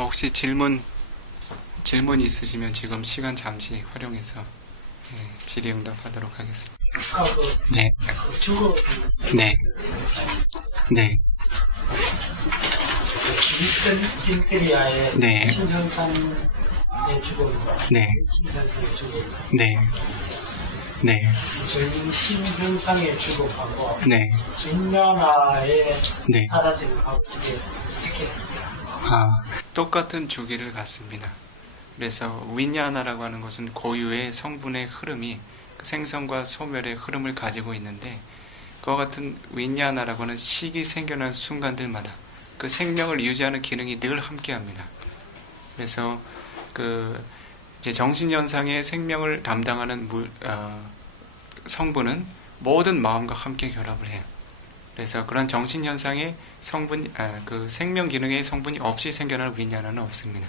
혹시 질문 있으시면 지금 시간 잠시 활용해서 질의응답하도록 하겠습니다. 아까 네, 주거 네, 네, 김태리아의 네. 신현상의 주거입니다. 네, 신현상의 주거. 네, 네, 신현상의 주거하고 네, 김연아의 네. 사라지는 하고 이게 어떻게 똑같은 주기를 갖습니다. 그래서 윈야나라고 하는 것은 고유의 성분의 흐름이 생성과 소멸의 흐름을 가지고 있는데, 그와 같은 윈야나라고 하는 식이 생겨난 순간들마다 그 생명을 유지하는 기능이 늘 함께합니다. 그래서 이제 정신현상의 생명을 담당하는 성분은 모든 마음과 함께 결합을 해요. 그래서 그런 정신현상의 성분, 그 생명 기능의 성분이 없이 생겨날 윈야나는 없습니다.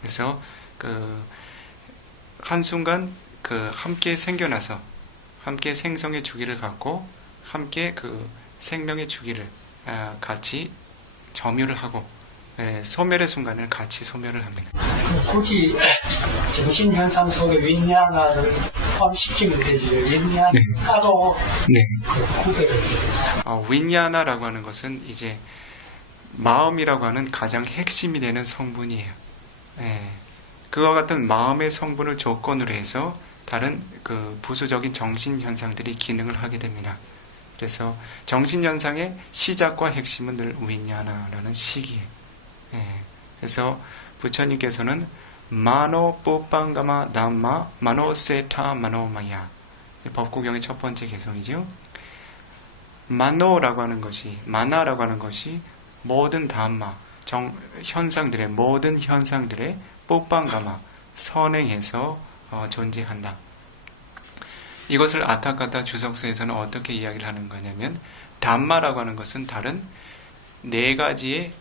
그래서 한순간 함께 생겨나서 함께 생성의 주기를 갖고 함께 생명의 주기를 같이 점유를 하고 소멸의 순간을 같이 소멸을 합니다. 굳이 정신현상 속에 윈야나를 포함시키면 되죠. 윈야나로 구별을 해요. 윈야나라고 하는 것은 이제 마음이라고 하는 가장 핵심이 되는 성분이에요. 그와 같은 마음의 성분을 조건으로 해서 다른 부수적인 정신현상들이 기능을 하게 됩니다. 그래서 정신현상의 시작과 핵심은 늘 윈야나라는 식이에요. 그래서 부처님께서는 마노 뽀빵가마 담마 마노 세타 마노마야, 법구경의 첫 번째 개성이죠. 마노라고 하는 것이, 마나라고 하는 것이 모든 담마, 현상들의 모든 현상들의 뽀빵가마, 선행해서 존재한다. 이것을 아타카타 주석서에서는 어떻게 이야기를 하는 거냐면, 담마라고 하는 것은 다른 네 가지의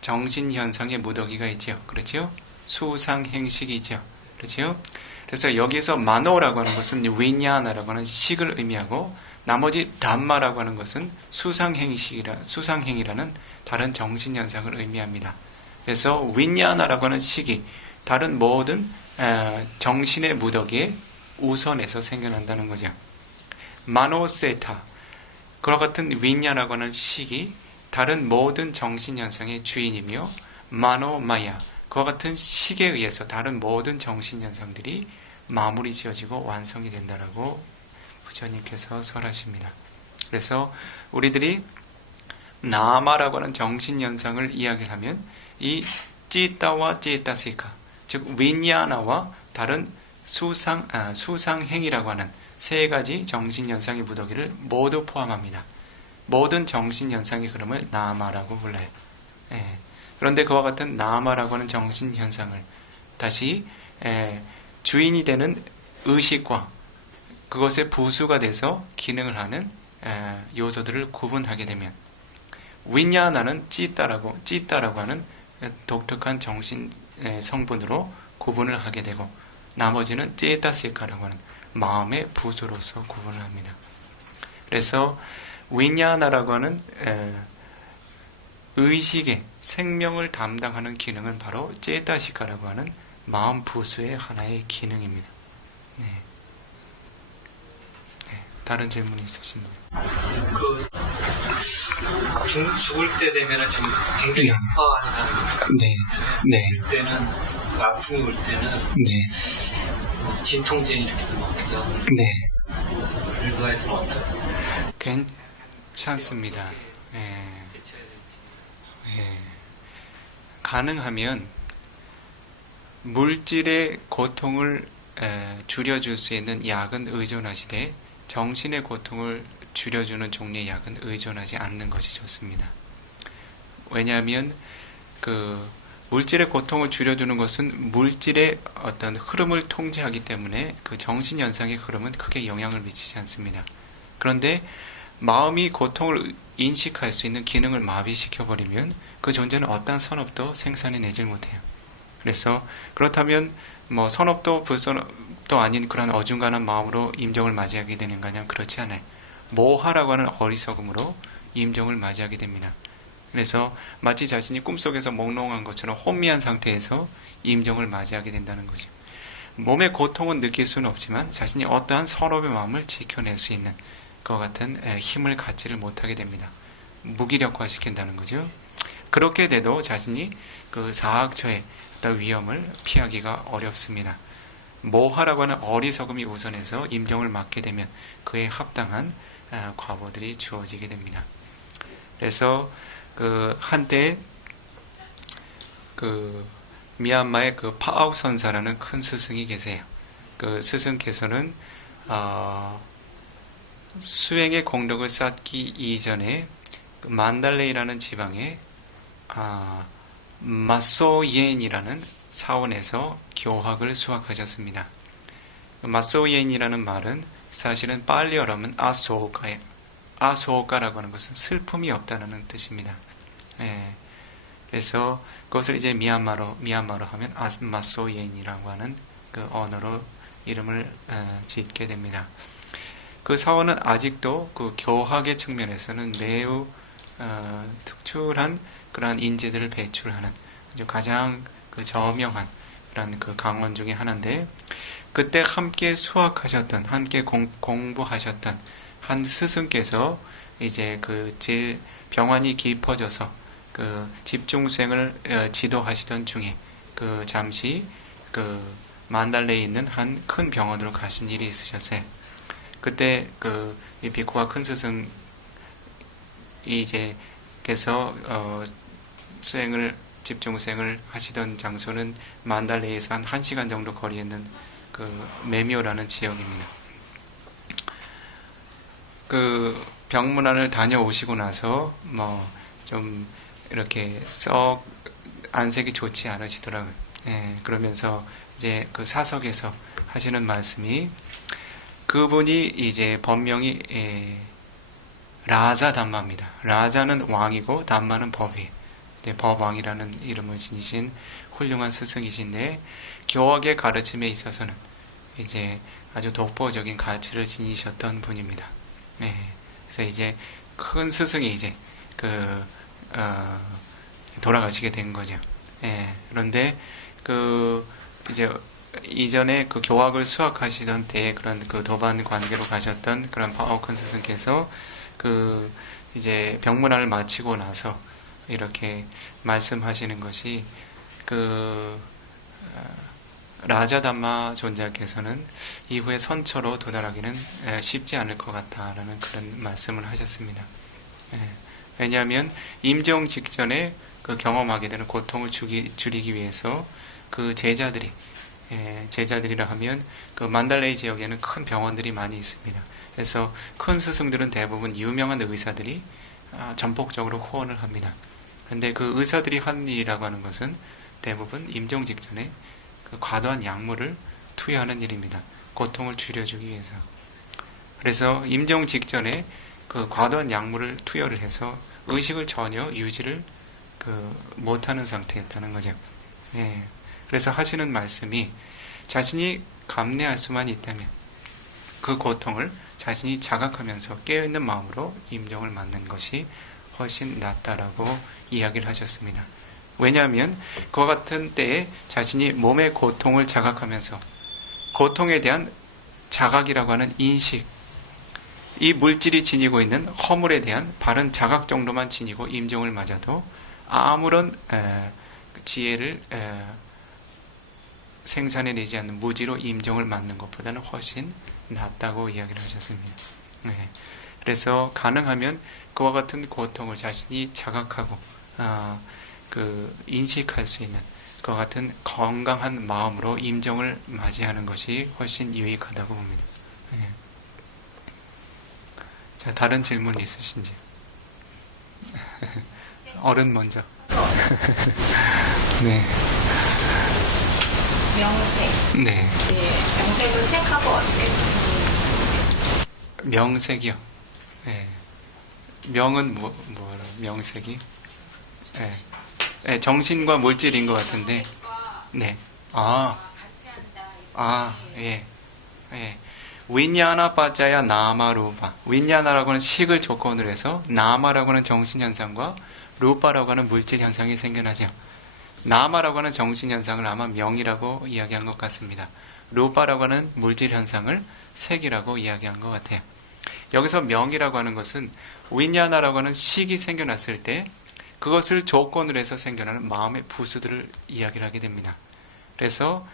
정신현상의 무더기가 있죠. 그렇죠? 수상행식이죠. 그렇죠? 그래서 여기서 마노라고 하는 것은 윈야나라고 하는 식을 의미하고, 나머지 담마라고 하는 것은 수상행이라는 다른 정신현상을 의미합니다. 그래서 윈야나라고 하는 식이 다른 모든 정신의 무더기에 우선해서 생겨난다는 거죠. 마노세타, 그와 같은 윈야라고 하는 식이 다른 모든 정신현상의 주인이며, 마노마야, 그와 같은 식에 의해서 다른 모든 정신현상들이 마무리 지어지고 완성이 된다라고 부처님께서 설하십니다. 그래서 우리들이 나마라고 하는 정신현상을 이야기하면 이 찌따와 찌따시카, 즉 윈야나와 다른 수상행이라고 하는 세 가지 정신현상의 무더기를 모두 포함합니다. 모든 정신현상의 흐름을 나마라고 불러요. 그런데 그와 같은 나마라고 하는 정신현상을 다시 주인이 되는 의식과 그것의 부수가 돼서 기능을 하는 요소들을 구분하게 되면, 윈야나는 찌따라고 하는 독특한 정신 성분으로 구분을 하게 되고, 나머지는 찌따시카라고 하는 마음의 부수로서 구분을 합니다. 그래서 윈야나라고 하는 의식의 생명을 담당하는 기능은 바로 찌따시카라고 하는 마음 부수의 하나의 기능입니다. 다른 질문이 있으신가요? 죽을 때 되면은 좀 굉장히 아파하는 네. 때는 아픔이 올 때는 진통제는 이렇게 먹죠. 불가에서는 어떤? 괜찮습니다. 가능하면 물질의 고통을 줄여줄 수 있는 약은 의존하시되, 정신의 고통을 줄여주는 종류의 약은 의존하지 않는 것이 좋습니다. 왜냐하면 물질의 고통을 줄여주는 것은 물질의 어떤 흐름을 통제하기 때문에 그 정신현상의 흐름은 크게 영향을 미치지 않습니다. 그런데 마음이 고통을 인식할 수 있는 기능을 마비시켜버리면 그 존재는 어떠한 선업도 생산해내질 못해요. 그래서 그렇다면 선업도 불선업도 아닌 그런 어중간한 마음으로 임종을 맞이하게 되는가 하면 그렇지 않아요. 모하라고 하는 어리석음으로 임종을 맞이하게 됩니다. 그래서 마치 자신이 꿈속에서 몽롱한 것처럼 혼미한 상태에서 임종을 맞이하게 된다는 거죠. 몸의 고통은 느낄 수는 없지만 자신이 어떠한 서러움의 마음을 지켜낼 수 있는 것 같은 힘을 갖지를 못하게 됩니다. 무기력화시킨다는 거죠. 그렇게 돼도 자신이 그 사학처의 어떤 위험을 피하기가 어렵습니다. 모하라고 하는 어리석음이 우선해서 임종을 맞게 되면 그에 합당한 과보들이 주어지게 됩니다. 그래서 그 한때 그 미얀마의 그 파아우 선사라는 큰 스승이 계세요. 그 스승께서는 수행의 공덕을 쌓기 이전에 그 만달레이라는 지방에 마소옌이라는 사원에서 교학을 수학하셨습니다. 마소옌이라는 말은 사실은 빨리어로 하면 아소가라고 하는 것은 슬픔이 없다는 뜻입니다. 예, 그래서 그것을 이제 미얀마로 하면 마소옌이라고 하는 그 언어로 이름을 짓게 됩니다. 그 사원은 아직도 그 교학의 측면에서는 매우 특출한 그러한 인재들을 배출하는 아주 가장 그 저명한 그런 그 강원 중에 하나인데, 그때 함께 수학하셨던, 함께 공부하셨던 한 스승께서 이제 그 제 병환이 깊어져서 그 집중수행을 지도하시던 중에 그 잠시 그 만달레에 있는 한 큰 병원으로 가신 일이 있으셨어요. 그때 그 비쿠와 큰 스승이 이제 께서 집중수행을 하시던 장소는 만달레에서 한 1시간 정도 거리에 있는 그 메묘라는 지역입니다. 그 병문안을 다녀오시고 나서 좀 이렇게 썩 안색이 좋지 않으시더라고요. 예, 그러면서 이제 그 사석에서 하시는 말씀이, 그분이 이제 법명이 라자 담마입니다. 라자는 왕이고 담마는 법이에요. 법왕이라는 이름을 지니신 훌륭한 스승이신데, 교학의 가르침에 있어서는 이제 아주 독보적인 가치를 지니셨던 분입니다. 네. 그래서 이제 큰 스승이 이제 돌아가시게 된 거죠. 네. 그런데 이제 이전에 그 교학을 수학하시던 때에 그런 그 도반 관계로 가셨던 그런 파오 큰 스승께서 이제 병문안을 마치고 나서 이렇게 말씀하시는 것이, 라자 담마 존자께서는 이후에 선처로 도달하기는 쉽지 않을 것 같다라는 그런 말씀을 하셨습니다. 왜냐하면 임종 직전에 그 경험하게 되는 고통을 줄이기 위해서 그 제자들이라 하면 그 만달레이 지역에는 큰 병원들이 많이 있습니다. 그래서 큰 스승들은 대부분 유명한 의사들이 전폭적으로 후원을 합니다. 그런데 그 의사들이 하는 일이라고 하는 것은 대부분 임종 직전에 그 과도한 약물을 투여하는 일입니다. 고통을 줄여주기 위해서. 그래서 임종 직전에 그 과도한 약물을 투여를 해서 의식을 전혀 유지를 못하는 상태였다는 거죠. 예. 그래서 하시는 말씀이, 자신이 감내할 수만 있다면 그 고통을 자신이 자각하면서 깨어있는 마음으로 임종을 맞는 것이 훨씬 낫다라고 이야기를 하셨습니다. 왜냐하면 그와 같은 때에 자신이 몸의 고통을 자각하면서 고통에 대한 자각이라고 하는 인식, 이 물질이 지니고 있는 허물에 대한 바른 자각 정도만 지니고 임종을 맞아도 아무런 지혜를 생산해내지 않는 무지로 임종을 맞는 것보다는 훨씬 낫다고 이야기를 하셨습니다. 네. 그래서 가능하면 그와 같은 고통을 자신이 자각하고 인식할 수 있는 그와 같은 건강한 마음으로 임종을 맞이하는 것이 훨씬 유익하다고 봅니다. 네. 자, 다른 질문 있으신지? 어른 먼저. 네. 명색. 네. 예, 명색은 색하고 어색. 명색이요. 네. 명은 명색이? 네. 네, 정신과 물질인 것 같은데. 네. 예. 예. 윈야나 빠자야 나마루바. 윈야나라고 하는 식을 조건으로 해서 나마라고 하는 정신현상과 루파라고 하는 물질 현상이 생겨나죠. 나마라고 하는 정신 현상을 아마 명이라고 이야기한 것 같습니다. 루파라고 하는 물질 현상을 색이라고 이야기한 것 같아요. 여기서 명이라고 하는 것은 윈야나라고 하는 식이 생겨났을 때 그것을 조건으로 해서 생겨나는 마음의 부수들을 이야기를 하게 됩니다. 그래서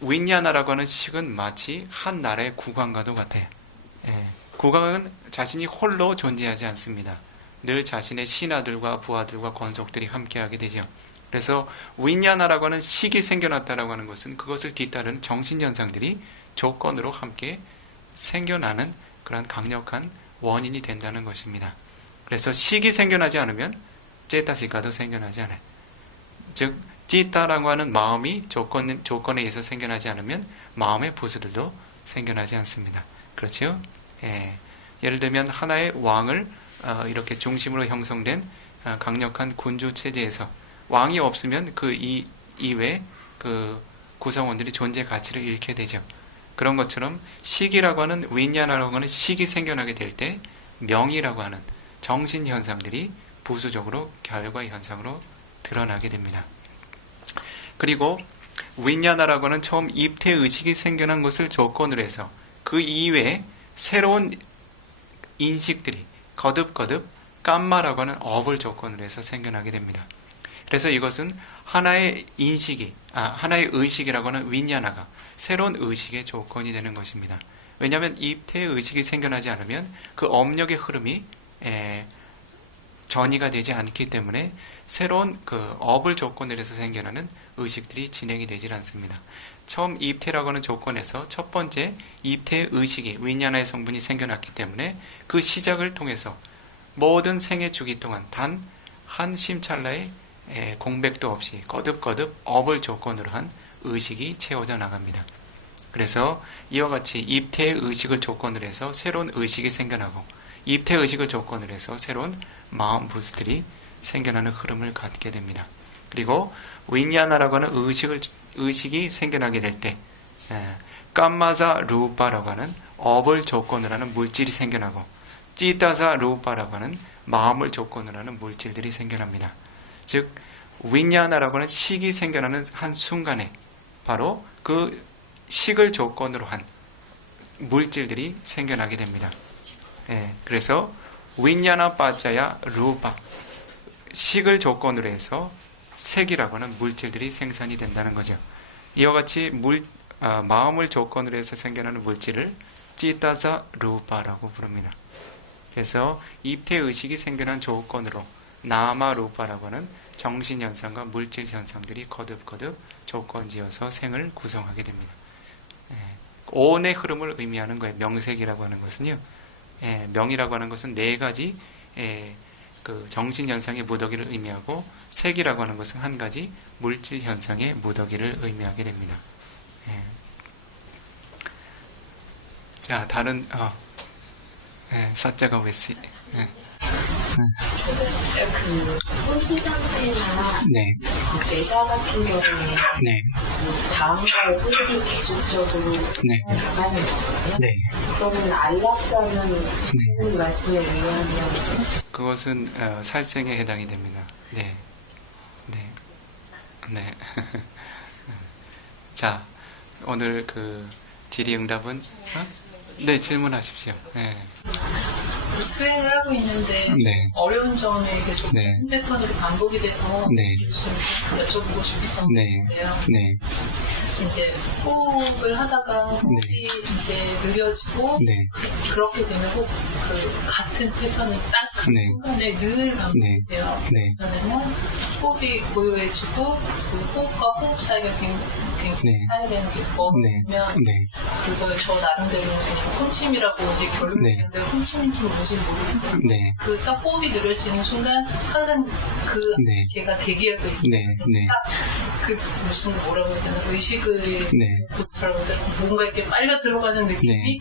윈야나라고 하는 식은 마치 한 나라의 국왕과도 같아요. 국왕은 자신이 홀로 존재하지 않습니다. 늘 자신의 신하들과 부하들과 권속들이 함께하게 되죠. 그래서 윈야나라고 하는 식이 생겨났다라고 하는 것은 그것을 뒤따르는 정신현상들이 조건으로 함께 생겨나는 그런 강력한 원인이 된다는 것입니다. 그래서 식이 생겨나지 않으면 제타시카도 생겨나지 않아요. 즉 지타라고 하는 마음이 조건에 의해서 생겨나지 않으면 마음의 부수들도 생겨나지 않습니다. 그렇죠? 예를 들면 하나의 왕을 이렇게 중심으로 형성된 강력한 군주 체제에서 왕이 없으면 그 이외 그 구성원들이 존재 가치를 잃게 되죠. 그런 것처럼 식이라고 하는 윈야나라고 하는 식이 생겨나게 될 때 명이라고 하는 정신 현상들이 부수적으로 결과 현상으로 드러나게 됩니다. 그리고 윈야나라고 하는 처음 입퇴 의식이 생겨난 것을 조건으로 해서 그 이외에 새로운 인식들이 거듭거듭 깜마라고 하는 업을 조건으로 해서 생겨나게 됩니다. 그래서 이것은 하나의 하나의 의식이라고 하는 윈야나가 새로운 의식의 조건이 되는 것입니다. 왜냐하면 입퇴의 의식이 생겨나지 않으면 그 업력의 흐름이 전이가 되지 않기 때문에 새로운 그 업을 조건으로 해서 생겨나는 의식들이 진행이 되질 않습니다. 처음 입퇴라고 하는 조건에서 첫 번째 입퇴의 의식이 윈야나의 성분이 생겨났기 때문에 그 시작을 통해서 모든 생애 주기 동안 단 한 심찰나의 공백도 없이 거듭거듭 업을 조건으로 한 의식이 채워져 나갑니다. 그래서 이와 같이 입퇴의 의식을 조건으로 해서 새로운 의식이 생겨나고 입퇴 의식을 조건으로 해서 새로운 마음 부수들이 생겨나는 흐름을 갖게 됩니다. 그리고 윈야나라고 하는 의식이 생겨나게 될 때 깜마사 루파라고 하는 업을 조건으로 하는 물질이 생겨나고 찌타사 루파라고 하는 마음을 조건으로 하는 물질들이 생겨납니다. 즉 윈야나라고 하는 식이 생겨나는 한 순간에 바로 그 식을 조건으로 한 물질들이 생겨나게 됩니다. 그래서 윈야나 빠짜야 루파 식을 조건으로 해서 색이라고 하는 물질들이 생산이 된다는 거죠. 이와 같이 마음을 조건으로 해서 생겨나는 물질을 찌타사 루파라고 부릅니다. 그래서 입퇴 의식이 생겨난 조건으로 나마 루파라고 하는 정신현상과 물질현상들이 거듭거듭 조건지어서 생을 구성하게 됩니다. 온의 흐름을 의미하는 거예요. 명색이라고 하는 것은요. 명이라고 하는 것은 네 가지 그 정신현상의 무더기를 의미하고 색이라고 하는 것은 한 가지 물질현상의 무더기를 의미하게 됩니다. 자, 다른 사자가 웨시. 그 혼수 상태나 내자 같은 경우에 다음과의 호흡이 계속적으로 나가는 거거든요. 그러면 안락사는 무슨 말씀을 의미하면 그것은 살생에 해당이 됩니다. 자, 오늘 그 질의응답은 네, 질문하십시오. 수행을 하고 있는데 어려운 점에 계속 패턴으로 반복이 돼서 좀 여쭤보고 싶어서 그런데요. 이제 호흡을 하다가 호흡이 이제 느려지고 그렇게 되면 그 같은 패턴이 딱 그 순간에 늘 반복이 돼요. 그러면 호흡이 고요해지고 그 호흡과 호흡 사이가 굉장히 사이가 이제 멀어지면 그걸 저 나름대로 그냥 홈침이라고 이제 결론을 지는데 홈침인지 뭔지 모르겠어요. 그 딱 호흡이 느려지는 순간 항상 그 걔가 대기하고 있어요. 그 무슨 뭐라고 해야 되나 의식을 보스라고 해야 되나 뭔가 이렇게 빨려 들어가는 느낌이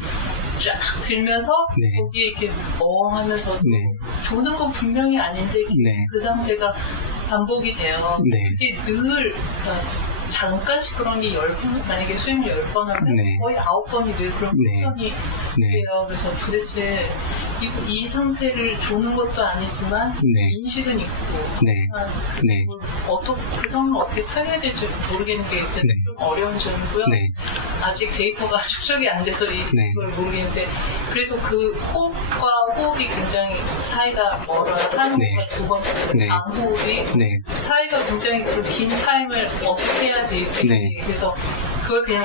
쫙 들면서 거기에 이렇게 멍하면서 도는 건 분명히 아닌데 그 상태가 반복이 돼요. 그게 늘 잠깐씩 그런 게 10번, 만약에 수행을 10번 하면 거의 9번이 늘 그런 패턴이 돼요. 그래서 도대체 이 상태를 조는 것도 아니지만 네. 인식은 있고 네. 네. 그 상황을 어떻게 타개해야 될지 모르겠는 게 일단 네. 좀 어려운 점이고요. 네. 아직 데이터가 축적이 안 돼서 네. 이걸 모르겠는데 그래서 그 호흡과 호흡이 굉장히 차이가 멀어요. 한 네. 호흡과 두 번째 네. 장호흡이 네. 차이가 굉장히 그 긴 타임을 어떻게 해야 될지 네. 그래서 그걸 그냥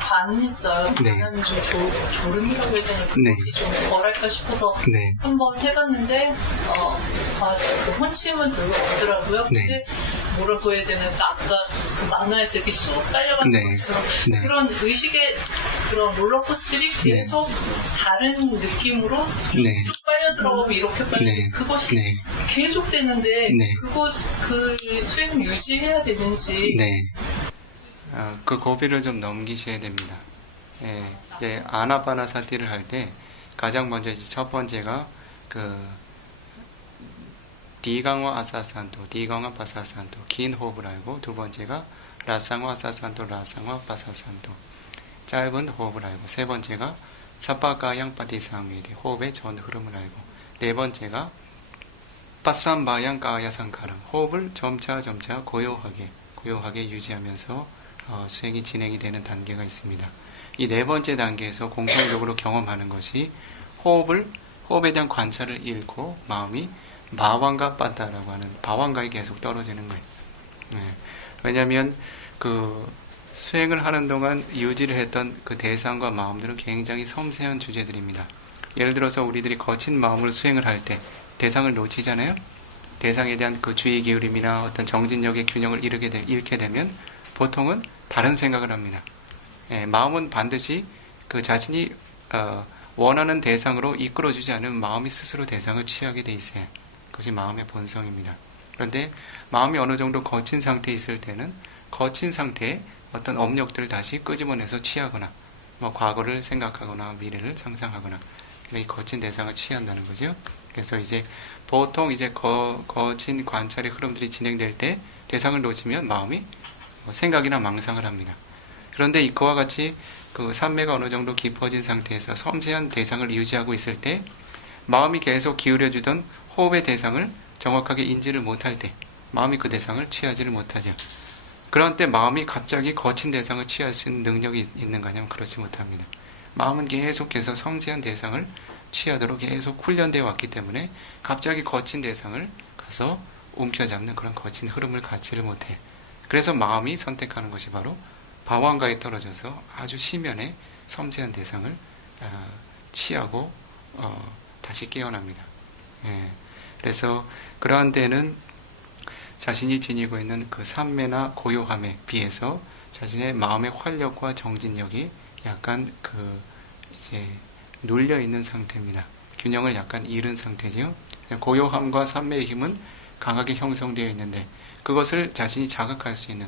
반했어요. 네. 나는 좀 졸음이라고 해야 되나 그것이 네. 좀 덜할까 싶어서 네. 한번 해봤는데 그 혼침은 별로 없더라고요. 네. 근데 뭐라고 해야 되나 아까 그 만화에서 이렇게 쑥 빨려가는 네. 것처럼 네. 그런 의식의 그런 롤러코스터들이 계속 다른 느낌으로 네. 쭉 빨려 들어가고 이렇게 빨려 네. 그것이 네. 계속 되는데 네. 그 수행을 유지해야 되는지 네. 그 고비를 좀 넘기셔야 됩니다. 예, 이제 아나파나사티를 할 때 가장 먼저 이제 첫 번째가 그 디강화 아사산토, 디강화 바사산토 긴 호흡을 알고 두 번째가 라상화 아사산토, 라상화 바사산토 짧은 호흡을 알고 세 번째가 사파가양 파티상위대 호흡의 전 흐름을 알고 네 번째가 빠쌈바양 가야상카랑 호흡을 점차 고요하게 유지하면서 수행이 진행이 되는 단계가 있습니다. 이 네 번째 단계에서 공통적으로 경험하는 것이 호흡에 대한 관찰을 잃고 마음이 마왕가 빠따라고 하는 바왕가에 계속 떨어지는 거예요. 네. 왜냐하면 그 수행을 하는 동안 유지를 했던 그 대상과 마음들은 굉장히 섬세한 주제들입니다. 예를 들어서 우리들이 거친 마음으로 수행을 할 때 대상을 놓치잖아요. 대상에 대한 그 주의 기울임이나 어떤 정진력의 균형을 잃게 되면 보통은 다른 생각을 합니다. 예, 마음은 반드시 그 자신이 원하는 대상으로 이끌어주지 않으면 마음이 스스로 대상을 취하게 돼 있어요. 그것이 마음의 본성입니다. 그런데 마음이 어느 정도 거친 상태에 있을 때는 거친 상태에 어떤 업력들을 다시 끄집어내서 취하거나 뭐 과거를 생각하거나 미래를 상상하거나 이 거친 대상을 취한다는 거죠. 그래서 이제 보통 이제 거친 관찰의 흐름들이 진행될 때 대상을 놓치면 마음이 생각이나 망상을 합니다. 그런데 이거와 같이 그 산매가 어느 정도 깊어진 상태에서 섬세한 대상을 유지하고 있을 때 마음이 계속 기울여주던 호흡의 대상을 정확하게 인지를 못할 때 마음이 그 대상을 취하지를 못하죠. 그런 때 마음이 갑자기 거친 대상을 취할 수 있는 능력이 있는가 하면 그렇지 못합니다. 마음은 계속해서 섬세한 대상을 취하도록 계속 훈련되어 왔기 때문에 갑자기 거친 대상을 가서 움켜잡는 그런 거친 흐름을 갖지를 못해. 그래서 마음이 선택하는 것이 바로 바왕가에 떨어져서 아주 심연의 섬세한 대상을 취하고 다시 깨어납니다. 예. 그래서 그러한 데는 자신이 지니고 있는 그 산매나 고요함에 비해서 자신의 마음의 활력과 정진력이 약간 이제 눌려 있는 상태입니다. 균형을 약간 잃은 상태죠. 고요함과 산매의 힘은 강하게 형성되어 있는데 그것을 자신이 자극할 수 있는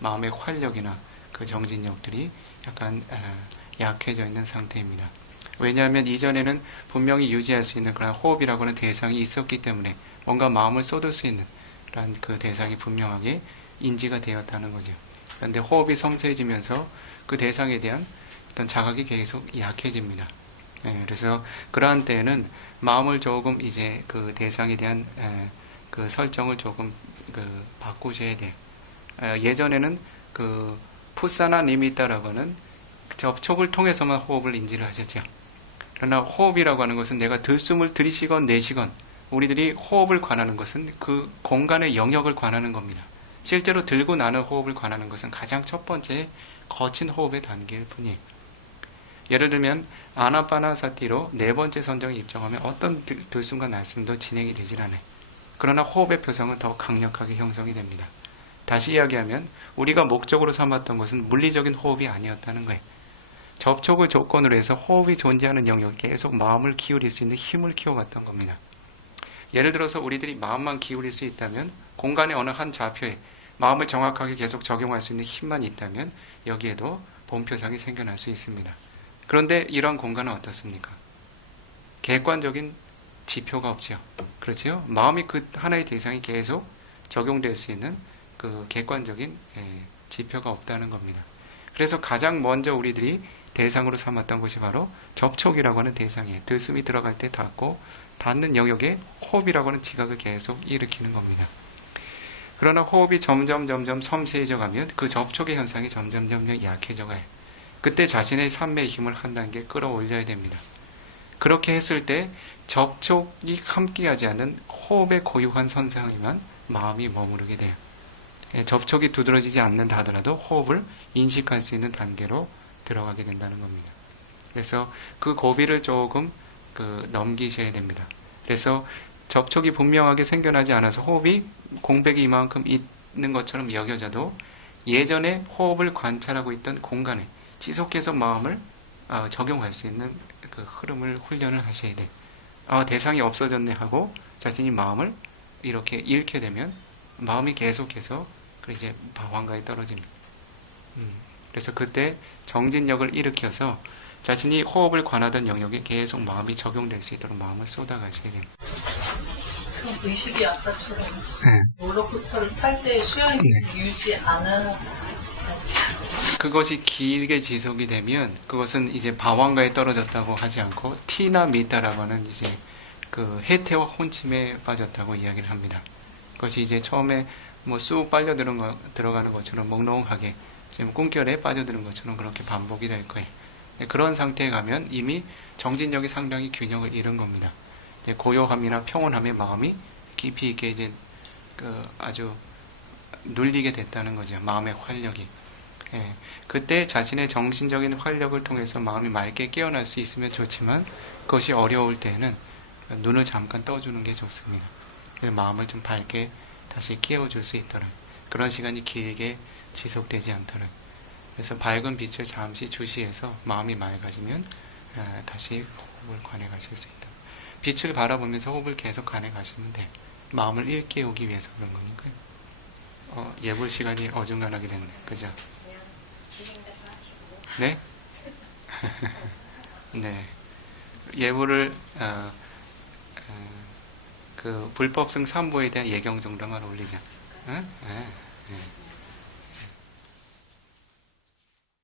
마음의 활력이나 그 정진력들이 약간 약해져 있는 상태입니다. 왜냐하면 이전에는 분명히 유지할 수 있는 그런 호흡이라고 하는 대상이 있었기 때문에 뭔가 마음을 쏟을 수 있는 그런 그 대상이 분명하게 인지가 되었다는 거죠. 그런데 호흡이 섬세해지면서 그 대상에 대한 어떤 자각이 계속 약해집니다. 그래서 그러한 때에는 마음을 조금 이제 그 대상에 대한 그 설정을 조금 바꾸셔야 돼요. 예전에는 그 푸사나 니미타라고 하는 접촉을 통해서만 호흡을 인지를 하셨죠. 그러나 호흡이라고 하는 것은 내가 들숨을 들이쉬건 내쉬건 우리들이 호흡을 관하는 것은 그 공간의 영역을 관하는 겁니다. 실제로 들고 나는 호흡을 관하는 것은 가장 첫 번째 거친 호흡의 단계일 뿐이에요. 예를 들면 아나파나사티로 네 번째 선정에 입정하면 어떤 들숨과 날숨도 진행이 되질 않아요. 그러나 호흡의 표성은 더 강력하게 형성이 됩니다. 다시 이야기하면 우리가 목적으로 삼았던 것은 물리적인 호흡이 아니었다는 거예요. 접촉을 조건으로 해서 호흡이 존재하는 영역에 계속 마음을 기울일 수 있는 힘을 키워갔던 겁니다. 예를 들어서 우리들이 마음만 기울일 수 있다면 공간의 어느 한 좌표에 마음을 정확하게 계속 적용할 수 있는 힘만 있다면 여기에도 본표상이 생겨날 수 있습니다. 그런데 이러한 공간은 어떻습니까? 객관적인 지표가 없죠. 그렇죠? 마음이 그 하나의 대상이 계속 적용될 수 있는 그 객관적인 지표가 없다는 겁니다. 그래서 가장 먼저 우리들이 대상으로 삼았던 것이 바로 접촉이라고 하는 대상이에요. 들숨이 들어갈 때 닿고 닿는 영역에 호흡이라고 하는 지각을 계속 일으키는 겁니다. 그러나 호흡이 점점 섬세해져 가면 그 접촉의 현상이 점점 약해져 가요. 그때 자신의 삶의 힘을 한 단계 끌어올려야 됩니다. 그렇게 했을 때 접촉이 함께하지 않는 호흡의 고유한 선상에만 마음이 머무르게 돼요. 접촉이 두드러지지 않는다 하더라도 호흡을 인식할 수 있는 단계로 들어가게 된다는 겁니다. 그래서 그 고비를 조금 넘기셔야 됩니다. 그래서 접촉이 분명하게 생겨나지 않아서 호흡이 공백이 이만큼 있는 것처럼 여겨져도 예전에 호흡을 관찰하고 있던 공간에 지속해서 마음을 적용할 수 있는 그 흐름을 훈련을 하셔야 돼. 대상이 없어졌네 하고 자신이 마음을 이렇게 잃게 되면 마음이 계속해서 이제 방황가에 떨어집니다. 그래서 그때 정진력을 일으켜서 자신이 호흡을 관하던 영역에 계속 마음이 적용될 수 있도록 마음을 쏟아가셔야 됩니다. 그럼 의식이 아까처럼 롤러코스터를 탈 때 수양이 유지 않아. 그것이 길게 지속이 되면 그것은 이제 방황가에 떨어졌다고 하지 않고 티나 미타라고 하는 이제 그 해태와 혼침에 빠졌다고 이야기를 합니다. 그것이 이제 처음에 뭐 쑥 빨려 들어가는 것처럼 몽롱하게 지금 꿈결에 빠져드는 것처럼 그렇게 반복이 될 거예요. 그런 상태에 가면 이미 정진력이 상당히 균형을 잃은 겁니다. 고요함이나 평온함의 마음이 깊이 있게 이제 아주 눌리게 됐다는 거죠. 마음의 활력이. 그때 자신의 정신적인 활력을 통해서 마음이 맑게 깨어날 수 있으면 좋지만 그것이 어려울 때는 눈을 잠깐 떠주는 게 좋습니다. 그래서 마음을 좀 밝게 다시 깨워줄 수 있도록 그런 시간이 길게 지속되지 않도록 그래서 밝은 빛을 잠시 주시해서 마음이 맑아지면 다시 호흡을 관해 가실 수 있다. 빛을 바라보면서 호흡을 계속 관해 가시면 돼. 마음을 일깨우기 위해서 그런 거니까요. 예불 시간이 어중간하게 됐네. 그죠? 네? 네. 예불을 그 불법성 3보에 대한 예경 정도만 올리자. 응? 네.